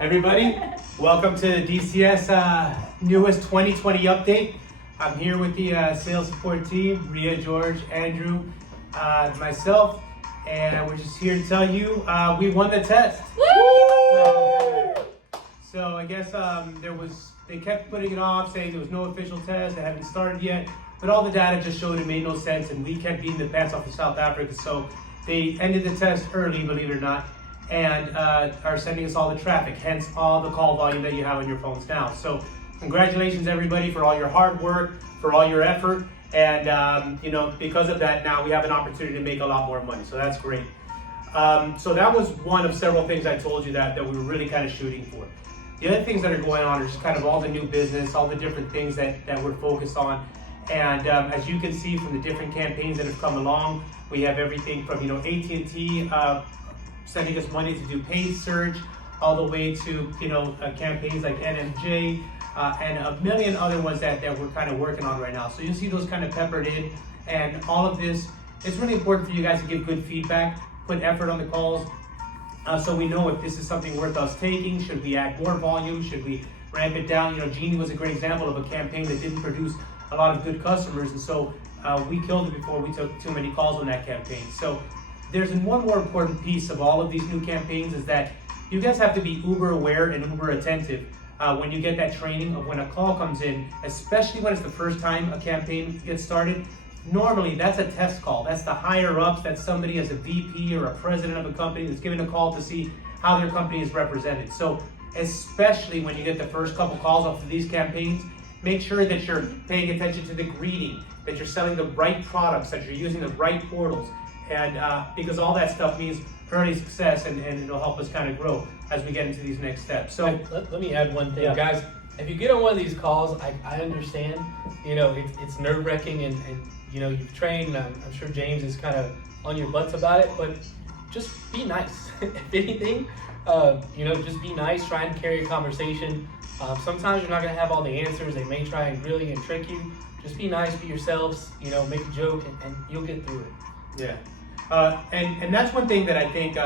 Everybody, welcome to the DCS newest 2020 update. I'm here with the sales support team, Rhea, George, Andrew, myself, and we're just here to tell you we won the test. So I guess they kept putting it off, saying there was no official test, they haven't started yet, but all the data just showed it made no sense, and we kept beating the pants off of South Africa, so they ended the test early, believe it or not, and are sending us all the traffic, hence all the call volume that you have on your phones now. So congratulations everybody for all your hard work, for all your effort, and because of that now we have an opportunity to make a lot more money, so that's great. So that was one of several things I told you that we were really kind of shooting for. The other things that are going on are just kind of all the new business, all the different things that we're focused on. And as you can see from the different campaigns that have come along, we have everything from AT&T sending us money to do paid search, all the way to campaigns like NMJ and a million other ones that we're kind of working on right now. So you'll see those kind of peppered in, and all of this. It's really important for you guys to give good feedback, put effort on the calls, so we know if this is something worth us taking. Should we add more volume? Should we ramp it down? Genie was a great example of a campaign that didn't produce a lot of good customers, and so we killed it before we took too many calls on that campaign. So there's one more important piece of all of these new campaigns is that you guys have to be uber aware and uber attentive when you get that training of when a call comes in, especially when it's the first time a campaign gets started. Normally that's a test call. That's the higher ups, that's somebody as a VP or a president of a company that's giving a call to see how their company is represented. So especially when you get the first couple calls off of these campaigns, make sure that you're paying attention to the greeting, that you're selling the right products, that you're using the right portals, and because all that stuff means early success, and it'll help us kind of grow as we get into these next steps. So let me add one thing, yeah. Guys. If you get on one of these calls, I understand, it's nerve-wracking, and you've trained, I'm sure James is kind of on your butts about it, but just be nice. If anything, just be nice, try and carry a conversation. Sometimes you're not going to have all the answers. They may try and grill you and trick you. Just be nice, be yourselves, make a joke, and you'll get through it. Yeah. And that's one thing that I think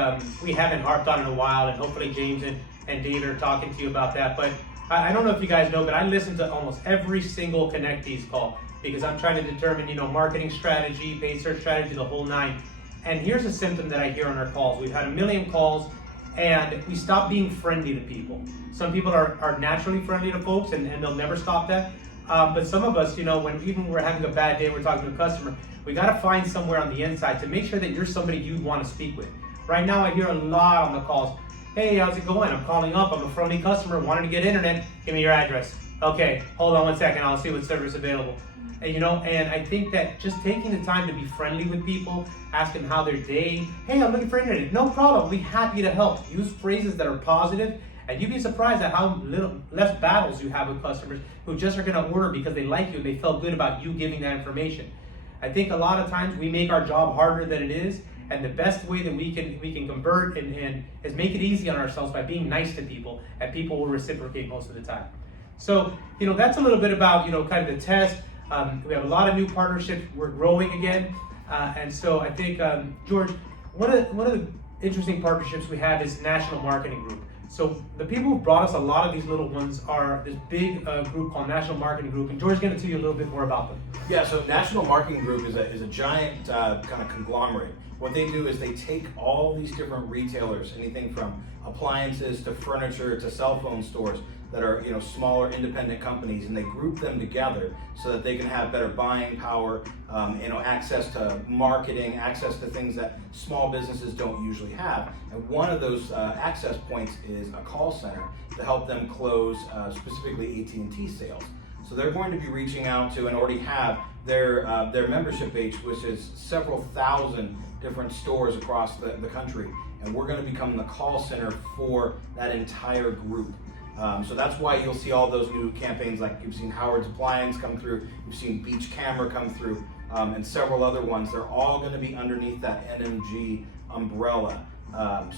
we haven't harped on in a while, and hopefully James and David are talking to you about that. But I don't know if you guys know, but I listen to almost every single Connectees call because I'm trying to determine, marketing strategy, paid search strategy, the whole nine. And here's a symptom that I hear on our calls. We've had 1 million calls, and we stopped being friendly to people. Some people are naturally friendly to folks, and they'll never stop that. But some of us, when even we're having a bad day, we're talking to a customer, we got to find somewhere on the inside to make sure that you're somebody you'd want to speak with. Right now, I hear a lot on the calls. Hey, how's it going? I'm calling up. I'm a friendly customer wanting to get internet. Give me your address. Okay, hold on 1 second. I'll see what service available. And and I think that just taking the time to be friendly with people, ask them how their day. Hey, I'm looking for internet. No problem. We're happy to help. Use phrases that are positive. And you'd be surprised at how less battles you have with customers who just are going to order because they like you and they felt good about you giving that information. I think a lot of times we make our job harder than it is, and the best way that we can convert and is make it easy on ourselves by being nice to people, and people will reciprocate most of the time. So that's a little bit about kind of the test. We have a lot of new partnerships. We're growing again, and so I think George, one of the interesting partnerships we have is National Marketing Group. So the people who brought us a lot of these little ones are this big group called National Marketing Group, and George's going to tell you a little bit more about them. Yeah, so National Marketing Group is a giant kind of conglomerate. What they do is they take all these different retailers, anything from appliances to furniture to cell phone stores that are smaller independent companies, and they group them together so that they can have better buying power, access to marketing, access to things that small businesses don't usually have. And one of those access points is a call center to help them close specifically AT&T sales. So they're going to be reaching out to and already have their membership base, which is several thousand different stores across the country, and we're going to become the call center for that entire group. So that's why you'll see all those new campaigns, like you've seen Howard's Appliance come through, you've seen Beach Camera come through, and several other ones. They're all going to be underneath that NMG umbrella.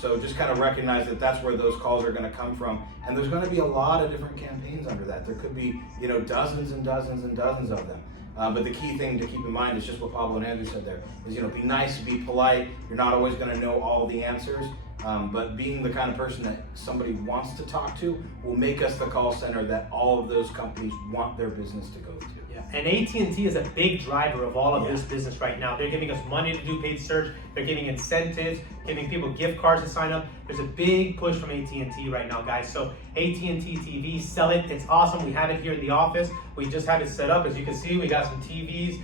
So just kind of recognize that that's where those calls are going to come from, and there's going to be a lot of different campaigns under that. There could be dozens and dozens and dozens of them. But the key thing to keep in mind is just what Pablo and Andrew said there, is be nice, be polite. You're not always going to know all the answers, But being the kind of person that somebody wants to talk to will make us the call center that all of those companies want their business to go to. Yeah, and AT&T is a big driver of all of this business right now. They're giving us money to do paid search. They're giving incentives, giving people gift cards to sign up. There's a big push from AT&T right now, guys. So AT&T TV, sell it. It's awesome. We have it here in the office. We just have it set up. As you can see, we got some TVs.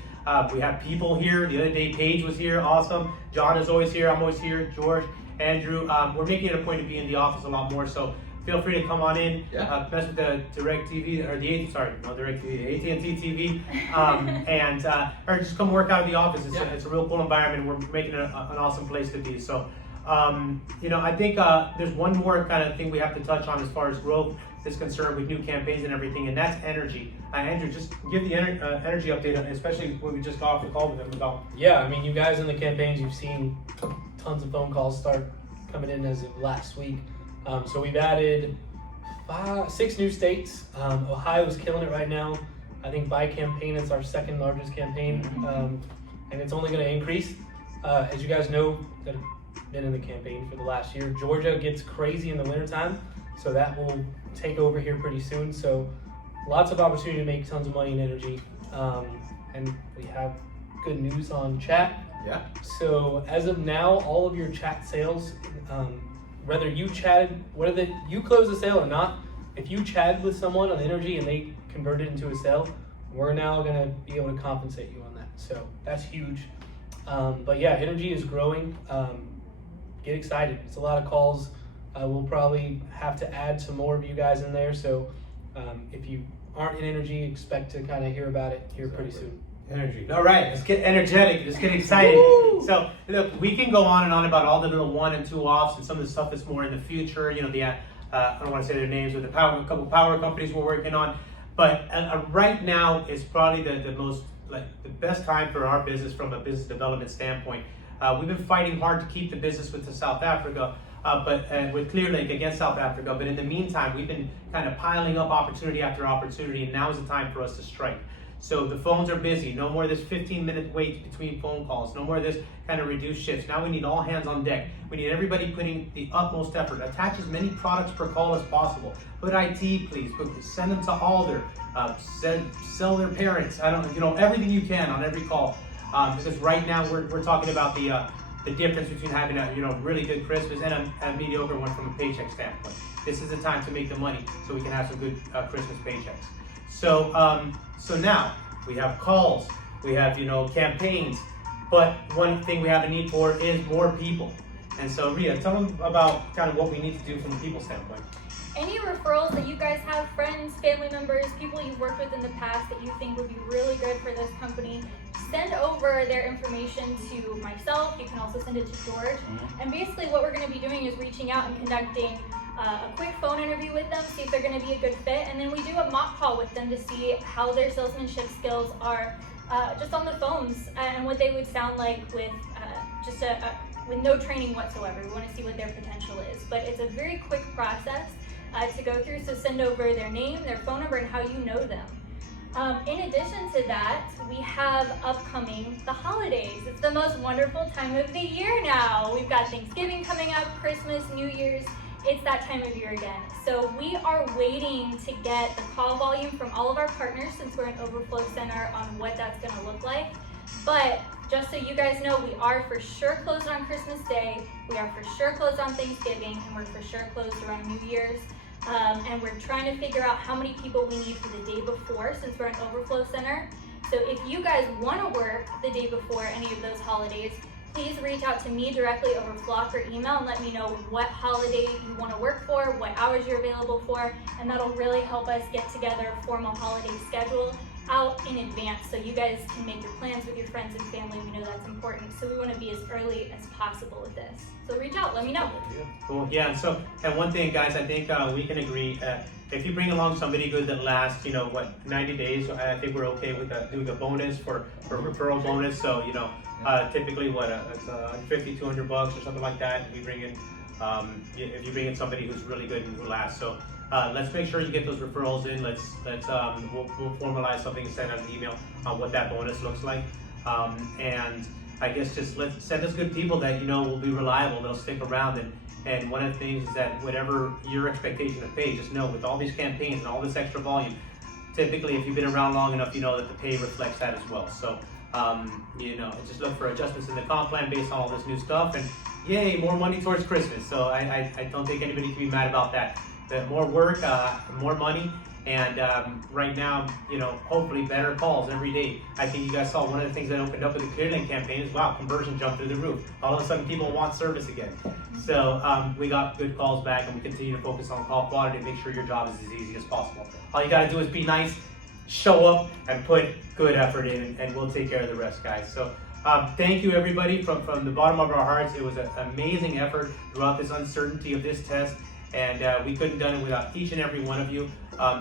We have people here. The other day, Paige was here. Awesome. John is always here. I'm always here. George, Andrew. We're making it a point to be in the office a lot more. So feel free to come on in, mess with the DirecTV or DirecTV, AT&T TV, or just come work out of the office. It's a real cool environment. We're making it an awesome place to be. So, I think there's one more kind of thing we have to touch on as far as growth is concerned with new campaigns and everything, and that's energy. Andrew, just give the energy update, especially when we just got off the call with them about. Yeah, I mean, you guys in the campaigns, you've seen tons of phone calls start coming in as of last week. So we've added 6 new states. Ohio's killing it right now. I think by campaign, it's our second largest campaign, and it's only going to increase. As you guys know that have been in the campaign for the last year, Georgia gets crazy in the wintertime, so that will take over here pretty soon. So lots of opportunity to make tons of money in energy, and we have good news on chat. Yeah. So as of now, all of your chat sales, whether you close the sale or not, if you chatted with someone on energy and they converted into a sale, we're now going to be able to compensate you on that. So that's huge. But yeah, energy is growing. Get excited. It's a lot of calls. We'll probably have to add some more of you guys in there. So if you aren't in energy, expect to kind of hear about it here pretty soon. Energy. All right, let's get energetic. Let's get excited. So, look, we can go on and on about all the little 1 and 2 offs and some of the stuff that's more in the future. I don't want to say their names, but a couple power companies we're working on. But right now is probably the most, the best time for our business from a business development standpoint. We've been fighting hard to keep the business with South Africa, and with Clearlake against South Africa. But in the meantime, we've been kind of piling up opportunity after opportunity, and now is the time for us to strike. So the phones are busy. No more of this 15-minute wait between phone calls. No more of this kind of reduced shifts. Now we need all hands on deck. We need everybody putting the utmost effort. Attach as many products per call as possible. Put IT, please. Send them to Alder. Sell their parents. Everything you can on every call. Because right now we're talking about the difference between having a really good Christmas and a mediocre one from a paycheck standpoint. This is the time to make the money so we can have some good Christmas paychecks. So now we have calls, we have campaigns, but one thing we have a need for is more people. And so Rhea, tell them about kind of what we need to do from a people standpoint. Any referrals that you guys have, friends, family members, people you've worked with in the past that you think would be really good for this company, send over their information to myself. You can also send it to George. And basically what we're going to be doing is reaching out and conducting a quick phone interview with them, see if they're going to be a good fit, and then we do a mock call with them to see how their salesmanship skills are just on the phones and what they would sound like with with no training whatsoever. We want to see what their potential is, but it's a very quick process to go through. So send over their name, their phone number, and how you know them. In addition to that, we have upcoming the holidays. It's the most wonderful time of the year now. We've got Thanksgiving coming up, Christmas, New Year's. It's that time of year again. So we are waiting to get the call volume from all of our partners since we're an overflow center on what that's going to look like. But just so you guys know, we are for sure closed on Christmas Day, we are for sure closed on Thanksgiving, and we're for sure closed around New Year's. And we're trying to figure out how many people we need for the day before since we're an overflow center. So if you guys want to work the day before any of those holidays, please reach out to me directly over Flock or email and let me know what holiday you want to work for, what hours you're available for, and that'll really help us get together a formal holiday schedule out in advance so you guys can make your plans with your friends and family. We know that's important, so we want to be as early as possible with this. So reach out, let me know. Cool. Yeah. And one thing, guys, I think we can agree. If you bring along somebody good that lasts, 90 days, I think we're okay with doing a bonus for referral bonus. So typically it's $50, $200 or something like that. We bring in if you bring in somebody who's really good and who lasts. So let's make sure you get those referrals in. We'll formalize something and send out an email on what that bonus looks like. And I guess just send us good people that will be reliable, they'll stick around, And one of the things is that whatever your expectation of pay, just know with all these campaigns and all this extra volume, typically if you've been around long enough, you know that the pay reflects that as well. So, just look for adjustments in the comp plan based on all this new stuff, and yay, more money towards Christmas. So I don't think anybody can be mad about that. The more work, more money, and right now, hopefully better calls every day. I think you guys saw one of the things that opened up with the ClearLink campaign is, wow, conversion jumped through the roof. All of a sudden people want service again. So we got good calls back, and we continue to focus on call quality and make sure your job is as easy as possible. All you gotta do is be nice, show up, and put good effort in, and we'll take care of the rest, guys. So thank you everybody from the bottom of our hearts. It was an amazing effort throughout this uncertainty of this test, and we couldn't have done it without each and every one of you.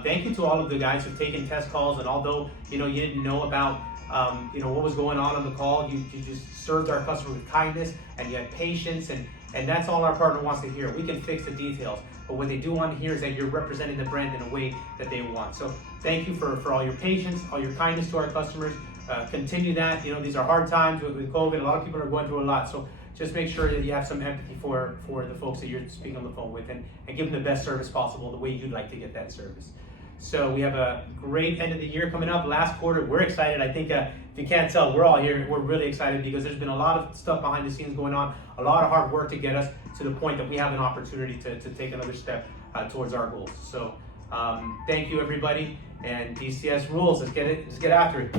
Thank you to all of the guys who've taken test calls, and although you didn't know about what was going on the call, you just served our customer with kindness, and you had patience, and that's all our partner wants to hear. We can fix the details, but what they do want to hear is that you're representing the brand in a way that they want. So thank you for all your patience, all your kindness to our customers. Continue that. These are hard times with COVID. A lot of people are going through a lot. So just make sure that you have some empathy for the folks that you're speaking on the phone with, and give them the best service possible, the way you'd like to get that service. So we have a great end of the year coming up. Last quarter, we're excited. I think if you can't tell, we're all here. We're really excited because there's been a lot of stuff behind the scenes going on, a lot of hard work to get us to the point that we have an opportunity to take another step towards our goals. So thank you everybody, and DCS rules. Let's get after it.